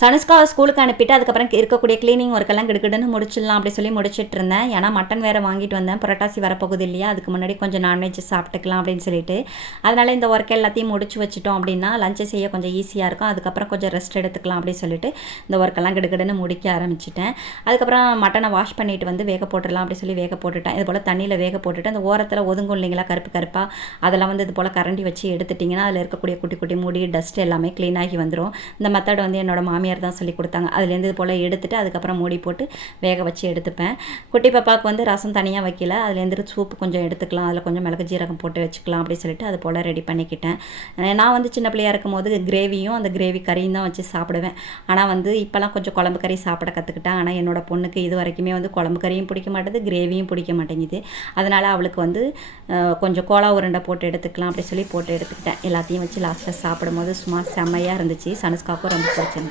சனுஷ்காவை ஸ்கூலுக்கு அனுப்பிட்டு அதுக்கப்புறம் இருக்கக்கூடிய க்ளீனிங் ஒர்க்கெல்லாம் கிடுக்கிடுன்னு முடிச்சிடலாம் அப்படி சொல்லி முடிச்சிட்டு இருந்தேன். ஏன்னா மட்டன் வேறு வாங்கிட்டு வந்தேன், புரட்டாசி வரப்போகுது இல்லையா, அதுக்கு முன்னாடி கொஞ்சம் நான்வெஜ் சாப்பிட்டுக்கலாம் அப்படின்னு சொல்லிட்டு. அதனால் இந்த ஒர்க் எல்லாத்தையும் முடிச்சு வச்சுட்டோம் அப்படின்னா லஞ்சை செய்ய கொஞ்சம் ஈஸியாக இருக்கும். அதுக்கப்புறம் கொஞ்சம் ரெஸ்ட் எடுத்துக்கலாம் அப்படின்னு சொல்லிட்டு இந்த ஒர்க்கெல்லாம் கிடுக்கிடுன்னு முடிக்க ஆரம்பிச்சிட்டேன். அதுக்கப்புறம் மட்டனை வாஷ் பண்ணிட்டு வந்து வேக போட்டுடலாம் அப்படி சொல்லி வேக போட்டுட்டேன். இது போல் தண்ணியில் வேக போட்டுட்டு அந்த ஓரத்தில் ஒதுங்கும் இல்லைங்களா கருப்பு கருப்பாக, அதெல்லாம் வந்து இது போல் கரண்டி வச்சு எடுத்துட்டிங்கன்னா அதில் இருக்கக்கூடிய குட்டி குட்டி மூடி டஸ்ட் எல்லாமே க்ளீன் ஆகி வந்துடும். இந்த மெத்தட் வந்து என்னோட மாமியார் தான் சொல்லி கொடுத்தாங்க. அதுலேருந்து இது போல் எடுத்துட்டு அதுக்கப்புறம் மூடி போட்டு வேக வச்சு எடுத்துப்பேன். குட்டி பாப்பாவுக்கு வந்து ரசம் தனியாக வைக்கல, அதுலேருந்து சூப்பு கொஞ்சம் எடுத்துக்கலாம், அதில் கொஞ்சம் மிளகு ஜீரகம் போட்டு வச்சுக்கலாம் அப்படி சொல்லிட்டு அது போல் ரெடி பண்ணிக்கிட்டேன். நான் வந்து சின்ன பிள்ளையாக இருக்கும் போது கிரேவியும் அந்த கிரேவி கறியும் தான் வச்சு சாப்பிடுவேன். ஆனால் வந்து இப்போலாம் கொஞ்சம் குழம்பு கறி சாப்பிட கற்றுக்கிட்டேன். ஆனால் என்னோட பொண்ணுக்கு இது வரைக்குமே வந்து குழம்பு கறியும் பிடிக்க மாட்டேது, கிரேவியும் பிடிக்க மாட்டேங்குது. அதனால் அவளுக்கு வந்து கொஞ்சம் கோலா உருண்டை போட்டு எடுத்துக்கலாம் அப்படி சொல்லி போட்டு எடுத்துக்கிட்டேன். எல்லாத்தையும் வச்சு லாஸ்ட்டில் சாப்பிடும்போது சும்மா செம்மையாக இருந்துச்சு. சனுஷ்காவுக்கும் ரொம்ப பிடிச்சிருந்து.